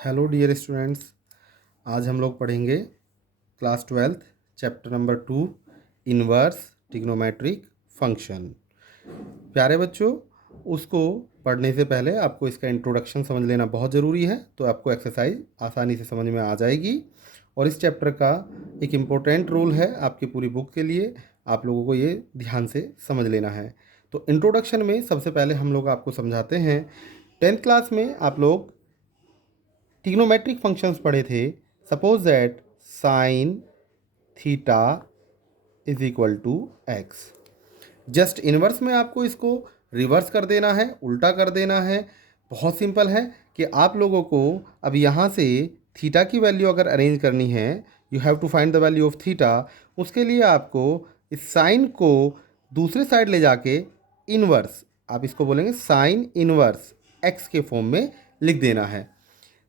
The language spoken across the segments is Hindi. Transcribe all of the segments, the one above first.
हेलो डियर स्टूडेंट्स, आज हम लोग पढ़ेंगे class 12th chapter number 2 inverse trigonometric function. प्यारे बच्चों, उसको पढ़ने से पहले आपको इसका इंट्रोडक्शन समझ लेना बहुत ज़रूरी है, तो आपको एक्सरसाइज आसानी से समझ में आ जाएगी। और इस चैप्टर का एक इम्पोर्टेंट रोल है आपकी पूरी बुक के लिए, आप लोगों को ये ध्यान से समझ लेना है। तो इंट्रोडक्शन में सबसे पहले हम लोग आपको समझाते हैं। 10th क्लास में आप लोग ट्रिग्नोमेट्रिक फंक्शंस पढ़े थे। Suppose that sine theta is equal to x. Just inverse में आपको इसको रिवर्स कर देना है, उल्टा कर देना है। बहुत सिंपल है कि आप लोगों को अब यहाँ से थीटा की वैल्यू अगर अरेंज करनी है, you have to find the value of theta. उसके लिए आपको इस साइन को दूसरे साइड ले जाके इनवर्स, आप इसको बोलेंगे साइन इनवर्स एक्स के फॉर्म में लिख देना है।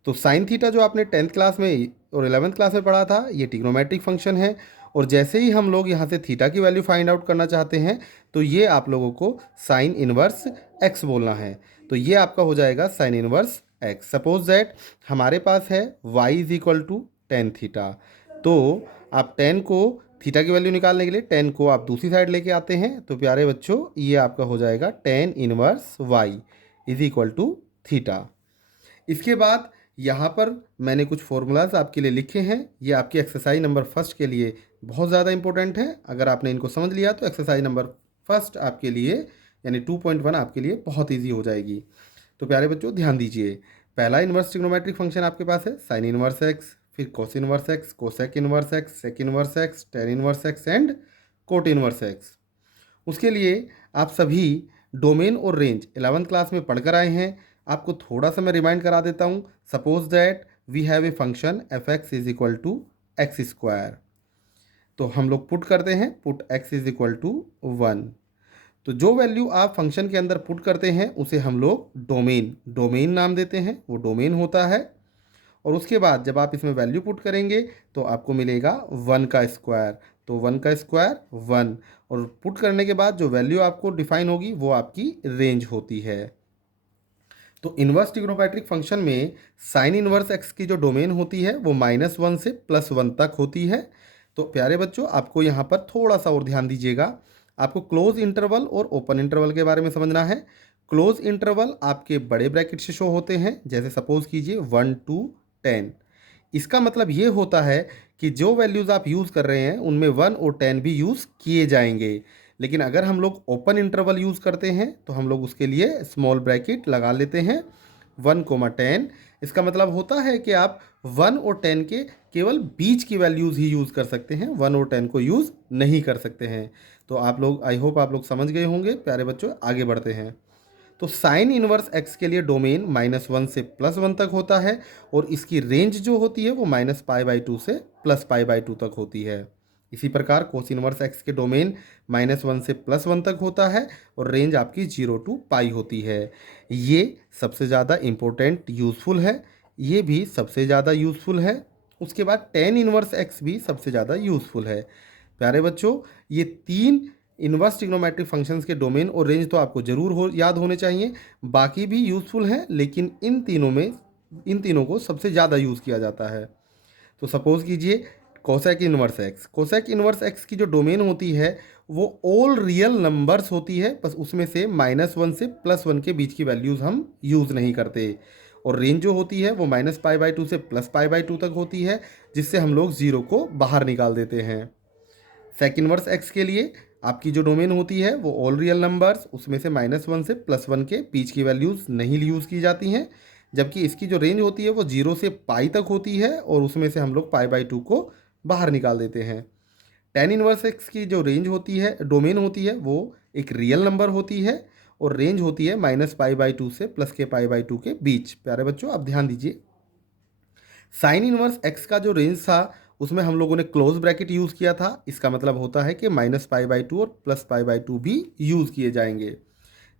तो साइन थीटा जो आपने 10th क्लास में और 11th क्लास में पढ़ा था, ये ट्रिग्नोमेट्रिक फंक्शन है। और जैसे ही हम लोग यहाँ से थीटा की वैल्यू फाइंड आउट करना चाहते हैं, तो ये आप लोगों को साइन इनवर्स एक्स बोलना है। तो ये आपका हो जाएगा sine inverse x. Suppose that हमारे पास है y is equal to tan theta. तो आप टेन को थीटा की वैल्यू निकालने के लिए टेन को आप दूसरी साइड लेके आते हैं। तो प्यारे बच्चों, ये आपका हो जाएगा tan inverse y is equal to theta. इसके बाद यहाँ पर मैंने कुछ फॉर्मूलाज आपके लिए लिखे हैं। ये आपकी एक्सरसाइज नंबर फर्स्ट के लिए बहुत ज़्यादा इंपॉर्टेंट है। अगर आपने इनको समझ लिया तो एक्सरसाइज नंबर फर्स्ट आपके लिए यानी 2.1 आपके लिए बहुत इजी हो जाएगी। तो प्यारे बच्चों ध्यान दीजिए। पहला इन्वर्स ट्रिग्नोमेट्रिक फंक्शन आपके पास है साइन इनवर्स एक्स, फिर cos inverse x, cosec inverse x, sec inverse x, tan inverse x and cot inverse x. उसके लिए आप सभी डोमेन और रेंज 11th क्लास में पढ़कर आए हैं। आपको थोड़ा सा मैं रिमाइंड करा देता हूँ। Suppose that we have a function f x is equal to x square. तो हम लोग पुट करते हैं, put x is equal to 1। तो जो वैल्यू आप फंक्शन के अंदर पुट करते हैं उसे हम लोग डोमेन नाम देते हैं, वो डोमेन होता है। और उसके बाद जब आप इसमें वैल्यू पुट करेंगे तो आपको मिलेगा 1 का स्क्वायर। तो 1 का स्क्वायर 1, और पुट करने के बाद जो वैल्यू आपको डिफाइन होगी वो आपकी रेंज होती है। तो इन्वर्स ट्रिग्नोमेट्रिक फंक्शन में साइन इन्वर्स एक्स की जो डोमेन होती है वो -1 से +1 तक होती है। तो प्यारे बच्चों, आपको यहाँ पर थोड़ा सा और ध्यान दीजिएगा। आपको क्लोज इंटरवल और ओपन इंटरवल के बारे में समझना है। क्लोज इंटरवल आपके बड़े ब्रैकेट से शो होते हैं, जैसे सपोज कीजिए 1 to 10। इसका मतलब ये होता है कि जो वैल्यूज़ आप यूज़ कर रहे हैं उनमें 1 और 10 भी यूज़ किए जाएंगे। लेकिन अगर हम लोग ओपन इंटरवल यूज़ करते हैं तो हम लोग उसके लिए स्मॉल ब्रैकेट लगा लेते हैं 1, 10। इसका मतलब होता है कि आप 1 और 10 के केवल बीच की वैल्यूज़ ही यूज़ कर सकते हैं, 1 और 10 को यूज़ नहीं कर सकते हैं। तो आप लोग, आई होप आप लोग समझ गए होंगे। प्यारे बच्चों, आगे बढ़ते हैं। तो साइन इनवर्स एक्स के लिए डोमेन -1 से +1 तक होता है, और इसकी रेंज जो होती है वो -π/2 से +π/2 तक होती है। इसी प्रकार कोस इनवर्स एक्स के डोमेन -1 से +1 तक होता है, और रेंज आपकी 0 to π होती है। ये सबसे ज़्यादा इम्पोर्टेंट यूज़फुल है, ये भी सबसे ज़्यादा यूज़फुल है। उसके बाद टेन इनवर्स एक्स भी सबसे ज़्यादा यूज़फुल है। प्यारे बच्चों, ये तीन इनवर्स ट्रिग्नोमेट्रिक फंक्शंस के डोमेन और रेंज तो आपको जरूर याद होने चाहिए। बाकी भी यूज़फुल हैं, लेकिन इन तीनों को सबसे ज़्यादा यूज़ किया जाता है। तो सपोज कीजिए cosec inverse x. Cosec inverse x की जो डोमेन होती है वो ऑल रियल नंबर्स होती है, बस उसमें से -1 से +1 के बीच की वैल्यूज़ हम यूज़ नहीं करते। और रेंज जो होती है वो -π/2 से +π/2 तक होती है, जिससे हम लोग 0 को बाहर निकाल देते हैं। सेक इनवर्स एक्स के लिए आपकी जो डोमेन होती है वो ऑल रियल नंबर्स, उसमें से -1 से +1 के बीच की वैल्यूज़ नहीं यूज़ की जाती हैं। जबकि इसकी जो रेंज होती है वो 0 से π तक होती है, और उसमें से हम लोग π/2 को बाहर निकाल देते हैं। टेन इनवर्स एक्स की जो रेंज होती है, डोमेन होती है, वो एक रियल नंबर होती है, और रेंज होती है -π/2 से +π/2 के बीच। प्यारे बच्चों, आप ध्यान दीजिए। साइन इनवर्स एक्स का जो रेंज था उसमें हम लोगों ने क्लोज ब्रैकेट यूज़ किया था। इसका मतलब होता है कि -π/2 और +π/2 भी यूज़ किए जाएंगे।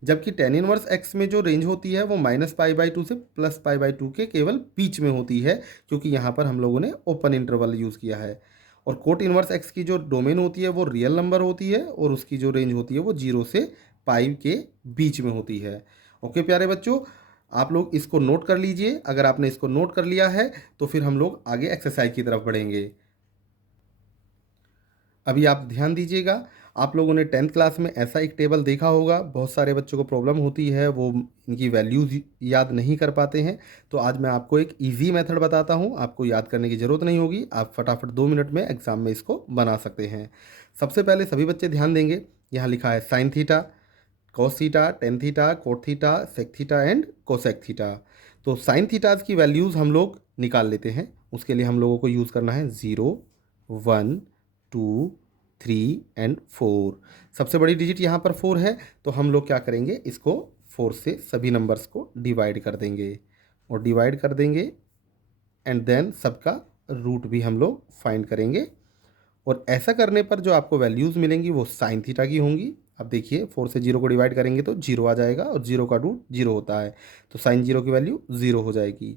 जबकि टेन इनवर्स एक्स में जो रेंज होती है वो -π/2 से +π/2 के केवल बीच में होती है, क्योंकि यहाँ पर हम लोगों ने ओपन इंटरवल यूज़ किया है। और कोट इनवर्स एक्स की जो डोमेन होती है वो रियल नंबर होती है, और उसकी जो रेंज होती है वो 0 से π के बीच में होती है। ओके प्यारे बच्चों, आप लोग इसको नोट कर लीजिए। अगर आपने इसको नोट कर लिया है तो फिर हम लोग आगे एक्सरसाइज की तरफ बढ़ेंगे। अभी आप ध्यान दीजिएगा, आप लोगों ने 10th क्लास में ऐसा एक टेबल देखा होगा। बहुत सारे बच्चों को प्रॉब्लम होती है, वो इनकी वैल्यूज़ याद नहीं कर पाते हैं। तो आज मैं आपको एक इजी मेथड बताता हूँ, आपको याद करने की ज़रूरत नहीं होगी, आप फटाफट 2 मिनट में एग्ज़ाम में इसको बना सकते हैं। सबसे पहले सभी बच्चे ध्यान देंगे, यहाँ लिखा है sine theta, cos theta, tan theta, cot theta, sec theta and cosec theta. तो साइन थीटाज की वैल्यूज़ हम लोग निकाल लेते हैं। उसके लिए हम लोगों को यूज़ करना है 0, 1, 2, 3 एंड 4। सबसे बड़ी डिजिट यहाँ पर 4 है, तो हम लोग क्या करेंगे, इसको 4 से सभी नंबर्स को डिवाइड कर देंगे और डिवाइड कर देंगे एंड देन सबका रूट भी हम लोग फाइंड करेंगे। और ऐसा करने पर जो आपको वैल्यूज़ मिलेंगी वो साइन थीटा की होंगी। अब देखिए 4 से 0 को डिवाइड करेंगे तो 0 आ जाएगा और 0 का रूट 0 होता है, तो साइन 0 की वैल्यू 0 हो जाएगी।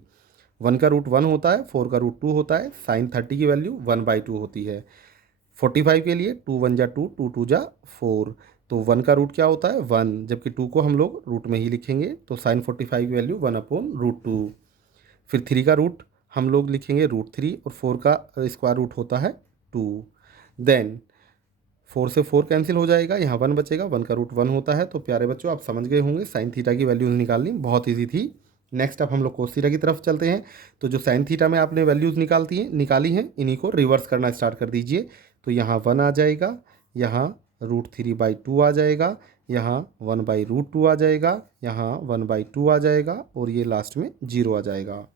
1 का रूट 1 होता है, 4 का रूट 2 होता है, साइन 30 की वैल्यू 1/2 होती है। 45 के लिए 2 1 जा 2, 2 2 जा 4, तो 1 का रूट क्या होता है 1, जबकि 2 को हम लोग रूट में ही लिखेंगे, तो साइन 45 की वैल्यू 1/√2। फिर 3 का रूट हम लोग लिखेंगे √3 और 4 का स्क्वायर रूट होता है 2। देन 4 से 4 कैंसिल हो जाएगा, यहाँ 1 बचेगा, 1 का रूट 1 होता है। तो प्यारे बच्चों आप समझ गए होंगे साइन थीटा की वैल्यूज़ निकालनी बहुत ईजी थी। नेक्स्ट अब हम लोग कोस थीटा की तरफ चलते हैं। तो जो साइन थीटा में आपने वैल्यूज़ निकाली हैं इन्हीं को रिवर्स करना स्टार्ट कर दीजिए। तो यहाँ 1 आ जाएगा, यहाँ √3/2 आ जाएगा, यहाँ 1/√2 आ जाएगा, यहाँ 1/2 आ जाएगा और ये लास्ट में 0 आ जाएगा।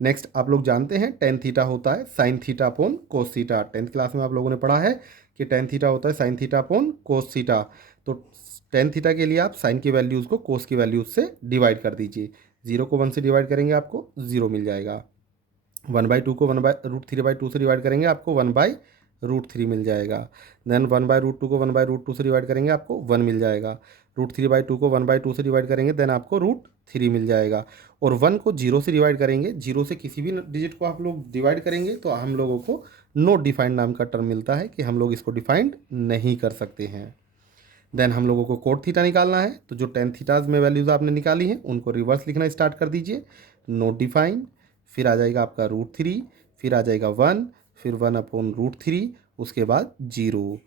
नेक्स्ट आप लोग जानते हैं टेन थीटा होता है sine theta upon cos theta. 10th class में आप लोगों ने पढ़ा है कि टेन थीटा होता है sine theta upon cos theta. तो टेन थीटा के लिए आप साइन की वैल्यूज़ को कोस की वैल्यूज़ से डिवाइड कर दीजिए। 0 को 1 से डिवाइड करेंगे आपको 0 मिल जाएगा। 1/2 को 1/√3/2 से डिवाइड करेंगे आपको 1/√3 मिल जाएगा। देन 1/√2 को 1/√2 से डिवाइड करेंगे आपको 1 मिल जाएगा। √3/2 को 1/2 से डिवाइड करेंगे देन आपको √3 मिल जाएगा। और 1 को 0 से डिवाइड करेंगे, 0 से किसी भी डिजिट को आप लोग डिवाइड करेंगे तो हम लोगों को नॉट डिफाइंड नाम का टर्म मिलता है कि हम लोग इसको डिफाइंड नहीं कर सकते हैं। देन हम लोगों को कोट थीटा निकालना है। तो जो टेन थीटाज में वैल्यूज़ आपने निकाली हैं उनको रिवर्स लिखना स्टार्ट कर दीजिए। नॉट डिफाइंड, फिर आ जाएगा आपका √3, फिर आ जाएगा 1, फिर 1/√3, उसके बाद 0।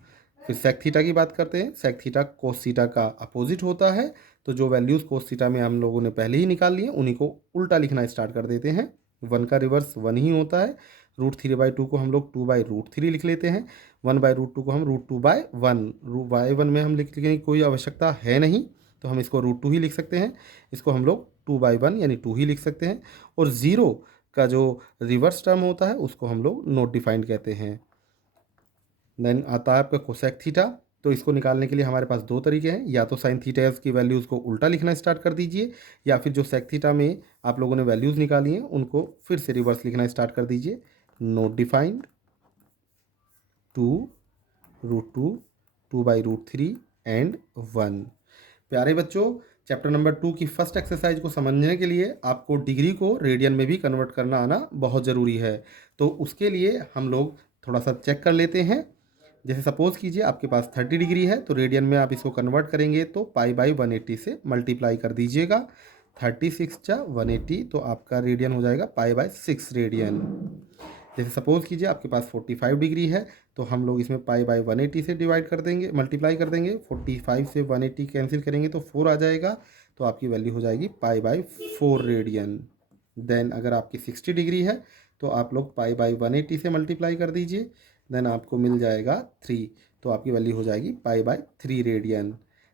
फिर सेक थीटा की बात करते हैं। सेक थीटा कोस थीटा का अपोजिट होता है, तो जो वैल्यूज़ कोस थीटा में हम लोगों ने पहले ही निकाल ली हैं उन्हीं को उल्टा लिखना स्टार्ट कर देते हैं। 1 का रिवर्स 1 ही होता है। √3/2 को हम लोग 2/√3 लिख लेते हैं। 1/√2 को हम √2/1, √1 में हम लिखने की कोई आवश्यकता है नहीं, तो हम इसको √2 ही लिख सकते हैं। इसको हम लोग 2/1 यानी 2 ही लिख सकते हैं। और 0 का जो रिवर्स टर्म होता है उसको हम लोग नॉट डिफाइंड कहते हैं। देन आता है आपका कोसेक थीटा। तो इसको निकालने के लिए हमारे पास दो तरीके हैं, या तो साइन थीटा की वैल्यूज़ को उल्टा लिखना स्टार्ट कर दीजिए, या फिर जो सेक थीटा में आप लोगों ने वैल्यूज़ निकाली हैं उनको फिर से रिवर्स लिखना स्टार्ट कर दीजिए। Not defined 2√2, 2/√3 and 1। प्यारे बच्चों, चैप्टर नंबर 2 की फर्स्ट एक्सरसाइज को समझने के लिए आपको डिग्री को रेडियन में भी कन्वर्ट करना आना बहुत ज़रूरी है। तो उसके लिए हम लोग थोड़ा सा चेक कर लेते हैं। जैसे सपोज़ कीजिए आपके पास 30 डिग्री है, तो रेडियन में आप इसको कन्वर्ट करेंगे तो π/180 से मल्टीप्लाई कर दीजिएगा। 36 जा 180, तो आपका रेडियन हो जाएगा π/6 रेडियन। जैसे सपोज़ कीजिए आपके पास 45 डिग्री है, तो हम लोग इसमें π/180 से डिवाइड कर देंगे, मल्टीप्लाई कर देंगे। 45 से 180 कैंसिल करेंगे तो 4 आ जाएगा, तो आपकी वैल्यू हो जाएगी π/4 रेडियन। देन अगर आपकी 60 डिग्री है तो आप लोग π/180 से मल्टीप्लाई कर दीजिए, देन आपको मिल जाएगा 3, तो आपकी वैल्यू हो जाएगी π/3 रेडियन।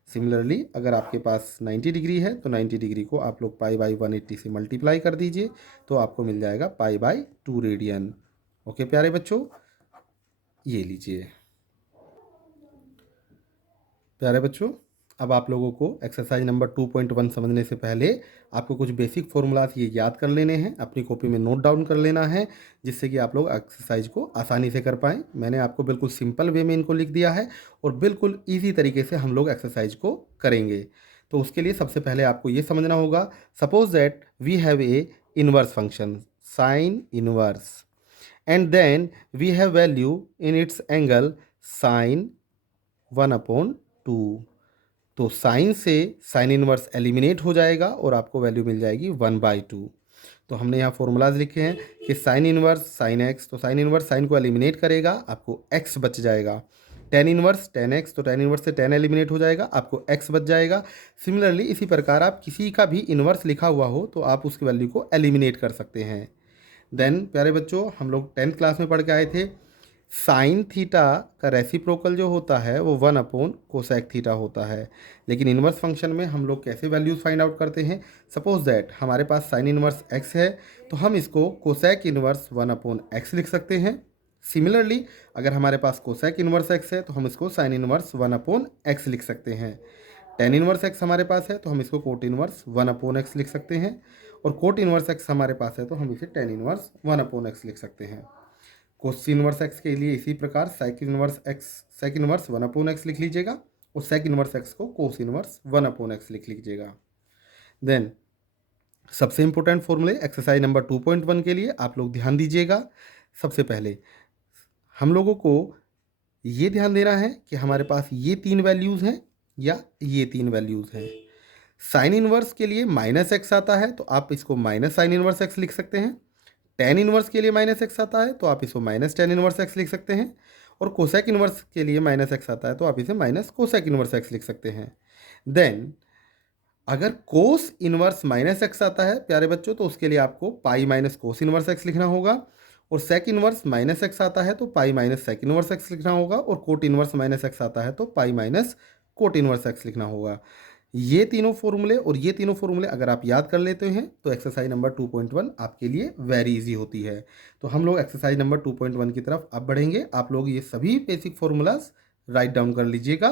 सिमिलरली अगर आपके पास 90 डिग्री है तो 90 डिग्री को आप लोग π/180 से मल्टीप्लाई कर दीजिए, तो आपको मिल जाएगा π/2 रेडियन। ओके प्यारे बच्चों, ये लीजिए। प्यारे बच्चों, अब आप लोगों को एक्सरसाइज नंबर 2.1 समझने से पहले आपको कुछ बेसिक फॉर्मूलाज ये याद कर लेने हैं, अपनी कॉपी में नोट डाउन कर लेना है, जिससे कि आप लोग एक्सरसाइज को आसानी से कर पाएँ। मैंने आपको बिल्कुल सिंपल वे में इनको लिख दिया है और बिल्कुल ईजी तरीके से हम लोग एक्सरसाइज को करेंगे। तो उसके लिए सबसे पहले आपको ये समझना होगा, suppose that we have a inverse function sine inverse, and then we have value in its angle sine 1/2। तो साइन से साइन इनवर्स एलिमिनेट हो जाएगा और आपको वैल्यू मिल जाएगी 1/2। तो हमने यहाँ फॉर्मूलाज लिखे हैं कि साइन इनवर्स साइन एक्स, तो साइन इनवर्स साइन को एलिमिनेट करेगा, आपको एक्स बच जाएगा। टेन इनवर्स टेन एक्स, तो टेन इनवर्स से टेन एलिमिनेट हो जाएगा, आपको एक्स बच जाएगा। सिमिलरली इसी प्रकार आप किसी का भी इनवर्स लिखा हुआ हो तो आप उसकी वैल्यू को एलिमिनेट कर सकते हैं। देन प्यारे बच्चों, हम लोग 10th क्लास में पढ़ के आए थे साइन थीटा का रेसिप्रोकल जो होता है वो 1 कोसेक थीटा होता है। लेकिन इनवर्स फंक्शन में हम लोग कैसे वैल्यूज़ फाइंड आउट करते हैं? सपोज दैट हमारे पास साइन इनवर्स एक्स है तो हम इसको कोसेक इनवर्स 1/x लिख सकते हैं। सिमिलरली अगर हमारे पास कोसेक इनवर्स एक्स है तो हम इसको साइन इनवर्स 1/x लिख सकते हैं। टेन इनवर्स एक्स हमारे पास है तो हम इसको कोट इनवर्स 1/x लिख सकते हैं, और कोट इनवर्स एक्स हमारे पास है तो हम इसे टेन इनवर्स 1/x लिख सकते हैं। कोस इनवर्स एक्स के लिए इसी प्रकार सेक इनवर्स 1/x लिख लीजिएगा और सेक इनवर्स एक्स को कोस इनवर्स 1/x लिख लीजिएगा। देन सबसे इंपॉर्टेंट फॉर्मूले एक्सरसाइज नंबर 2.1 के लिए आप लोग ध्यान दीजिएगा। सबसे पहले हम लोगों को ये ध्यान देना है कि हमारे पास ये 3 वैल्यूज़ हैं या ये 3 वैल्यूज़ हैं। साइन इनवर्स के लिए -x आता है तो आप इसको माइनस साइन इनवर्स एक्स लिख सकते हैं। टेन इनवर्स के लिए -x आता है तो आप इसको माइनस टेन इनवर्स एक्स लिख सकते हैं, और कोसेक इनवर्स के लिए -x आता है तो आप इसे माइनस कोसेक इनवर्स एक्स लिख सकते हैं। देन अगर कोस इनवर्स -x आता है प्यारे बच्चों तो उसके लिए आपको pi minus cos inverse x लिखना होगा, और सेक इनवर्स -x आता है तो pi minus sec inverse x लिखना होगा, और कोट इनवर्स -x आता है तो pi minus cot inverse x लिखना होगा। ये तीनों फॉर्मूले और ये तीनों फॉर्मूले अगर आप याद कर लेते हैं तो एक्सरसाइज नंबर 2.1 आपके लिए वेरी इजी होती है। तो हम लोग एक्सरसाइज नंबर 2.1 की तरफ अब बढ़ेंगे। आप लोग ये सभी बेसिक फॉर्मूलाज राइट डाउन कर लीजिएगा।